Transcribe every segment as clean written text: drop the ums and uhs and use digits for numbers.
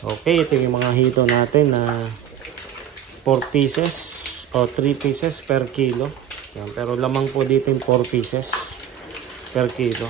Okay, ito yung mga hito natin na 4 pieces o 3 pieces per kilo. Yan, pero lamang po dito yung 4 pieces per kilo.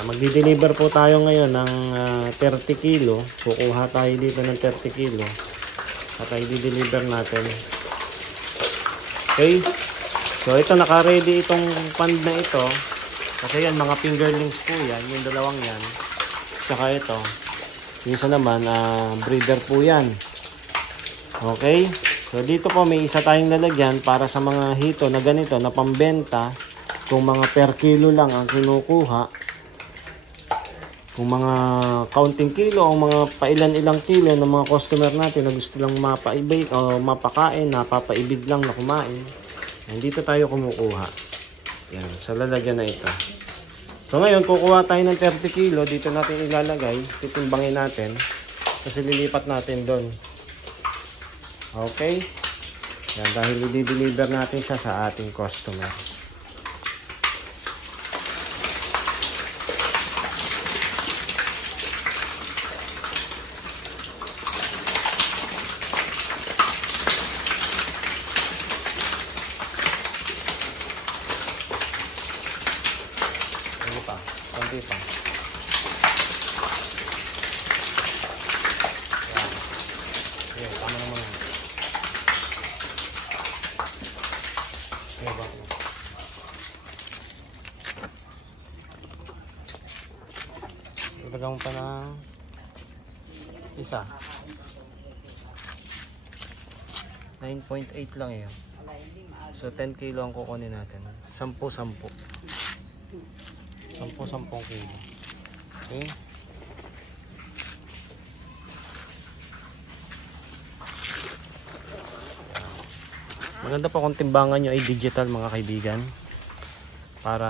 Yan, magdi-deliver po tayo ngayon ng 30 kilo. Kukuha tayo dito ng 30 kilo at i-deliver natin. Okay, so ito naka-ready itong pan na ito kasi yan mga fingerlings po yan, yung dalawang yan, tsaka ito yung isa naman breeder po yan. Okay, so dito po may isa tayong lalagyan para sa mga hito na ganito na pambenta. Kung mga per kilo lang ang kinukuha, kung mga counting kilo o mga pailan-ilang kilo ng mga customer natin na gusto lang mapaibig o mapakain, napapaibig lang na kumain, yan, dito tayo kumukuha. Yan, sa lalagyan na ito. So ngayon, kukuha tayo ng 30 kilo. Dito natin ilalagay. Titimbangin natin. Kasi lilipat natin doon. Okay? Yan, dahil i-deliver natin siya sa ating customer. Konti pa. Yan. Yan, tama naman. Yan, bakit? Ilagay mo pa ng isa. 9.8 lang yun. So 10 kilo ang kukunin natin. 10 kilo. Okay. Maganda po kung timbangan nyo ay digital mga kaibigan. Para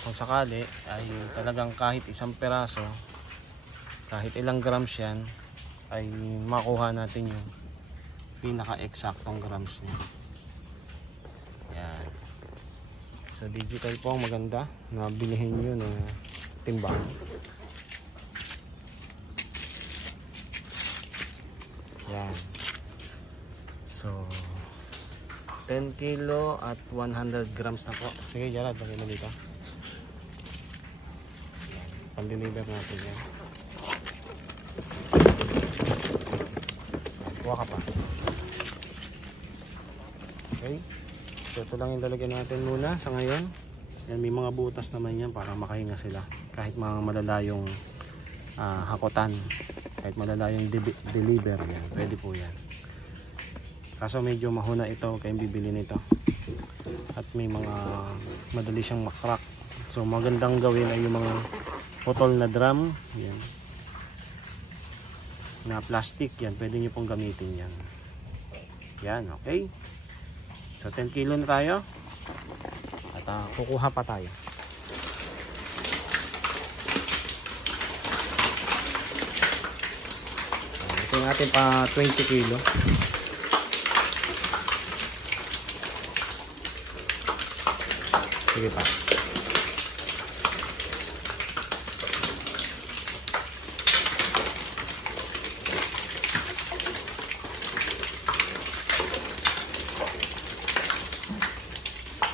kung sakali ay talagang kahit isang peraso, kahit ilang grams yan, ay makuha natin yung pinaka-eksaktong grams niya. Yan. So digital po ang maganda na bilihin nyo na timbang. Yan. So 10 kilo at 100 grams na po. Sige Jarad, lagay mo dito. Pan-deliver natin yan. Kuha ka pa. Okay. So ito lang yung lalagyan natin muna sa ngayon. Yan, may mga butas naman yan para makahinga sila. Kahit mga malalayong hakutan, kahit malalayong deliver yan, pwede po yan. Kaso medyo mahuna ito kaya bibili nito. At may mga madali siyang makrack. So magandang gawin ay yung mga putol na drum, yan, na plastic, yan, pwede nyo pong gamitin yan. Yan, okay. So 10 kilo na tayo. At kukuha pa tayo. Ito yung ating pa 20 kilo. Sige pa.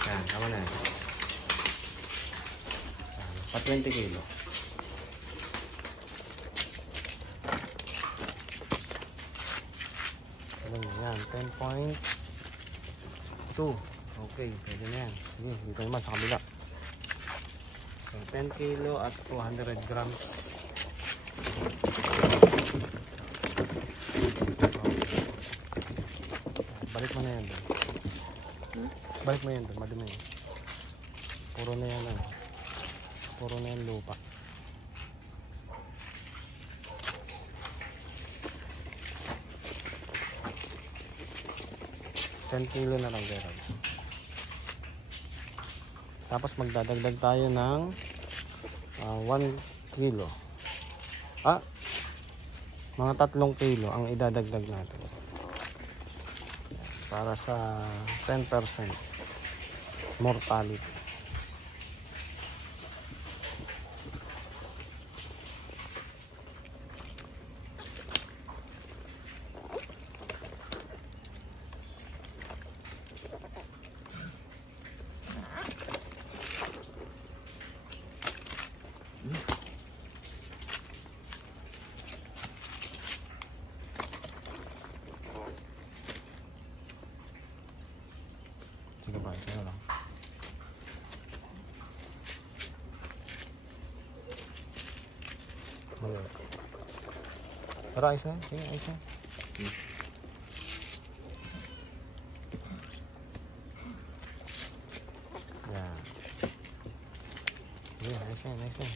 Yan, tama na. Pa 20 kilo. Alam mo yan, 10.2. Okay, pwede na yan. Sige, dito naman sa kabila. So, 10 kilo at 200 grams. Balik mo na yan doon. Balik mo yan doon, madumi yan. Puro na yan ano. Puro na yan lupa. $10 kilo na lang Gerald. Tapos magdadagdag tayo ng 1 kilo. Mga 3 kilo ang idadagdag natin. Para sa 10% mortality. Pero ayos na. Sige, ayos na. Yan. Sige, ayos na, ayos na.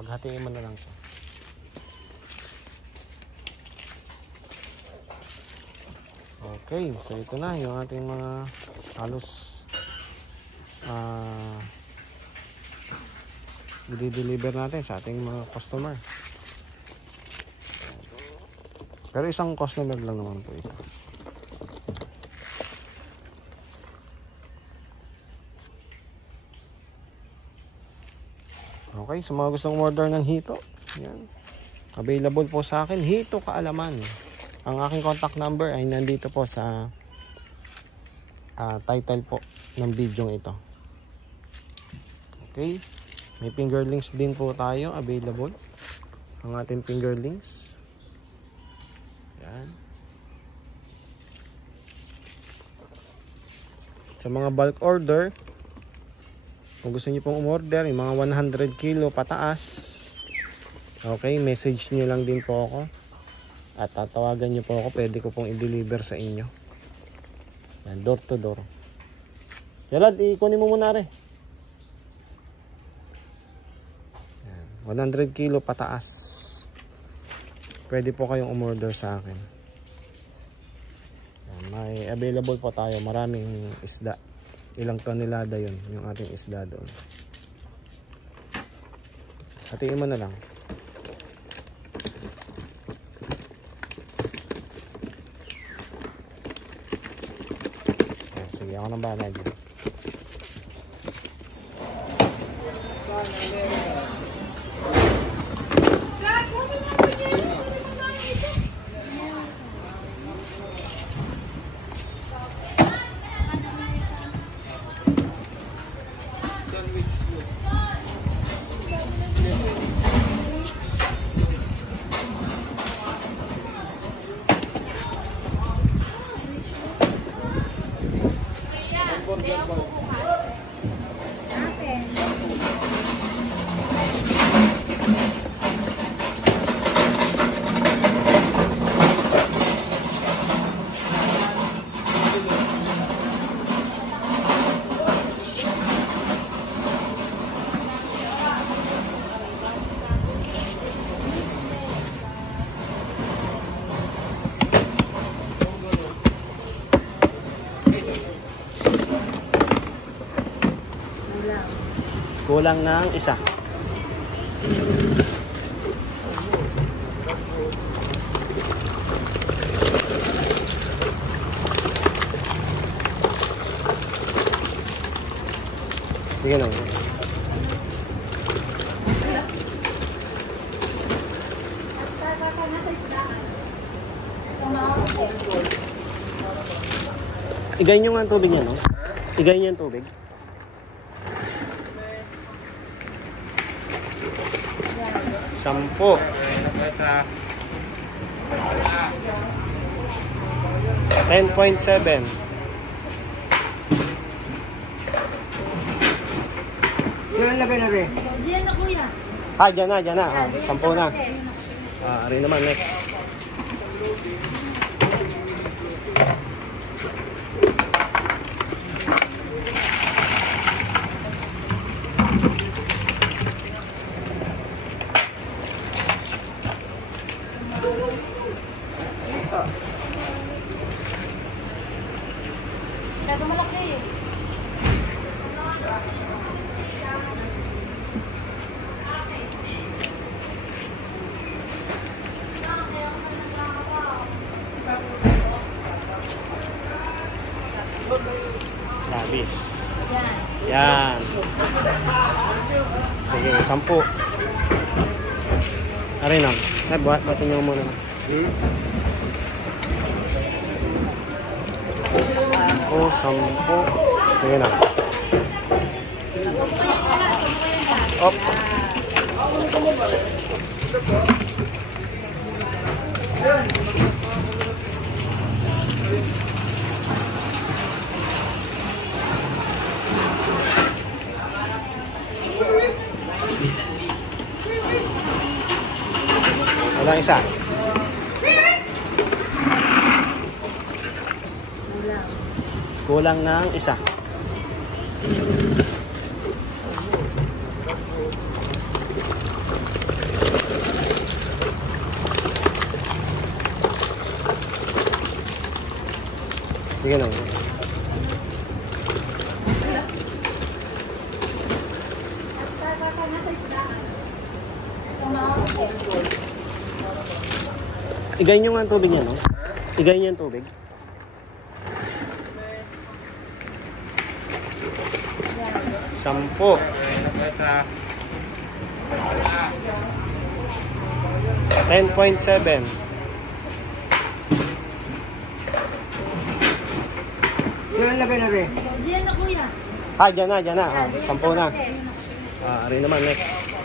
Paghatiin mo na lang siya. Okay, so ito na yung ating mga halos i-deliver natin sa ating mga customer. Pero isang customer lang naman po ito. Okay, sa mga gustong order ng hito, yan. Available po sa akin, Hito Kaalaman. Ang aking contact number ay nandito po sa title po ng video ito. Okay, may fingerlings din po tayo available. Ang ating fingerlings. Yan. Sa mga bulk order, kung gusto niyo pong umorder, yung mga 100 kilo pataas, okay, message niyo lang din po ako. At tatawagan niyo po ako, pwede ko pong i-deliver sa inyo. Yan, door to door. Gerald, ikunin mo muna rin. Yan, 100 kilo pataas. Pwede po kayong umorder sa akin. Yan, may available po tayo, maraming isda. Ilang tonelada yun, yung ating isda doon. Hatiin mo na lang. Ayan, sige, ako nang bahala dyan. Kulang ng isa. Sige lang. Igay nyo nga ang tubig niya, no? Igay nyo ang tubig. Sampo. 10.7. Diyan lagay na rin. Diyan na kuya. Dyan na. Ah, 10 na. Ari naman, next. Masyado malaki eh. Labis. Yan. Yan. Sige, 10. Ari na. Batin nyo muna. O, 10. Sige na. Op. isa. Kulang ng isa. Sige lang. Igay nyo nga ang tubig niya, no? Igay nyo ang tubig. Sampo. 10.7. Saan lagay na rin? Diyan na kuya. Dyan na. Ah, 10 na. Ari naman, next.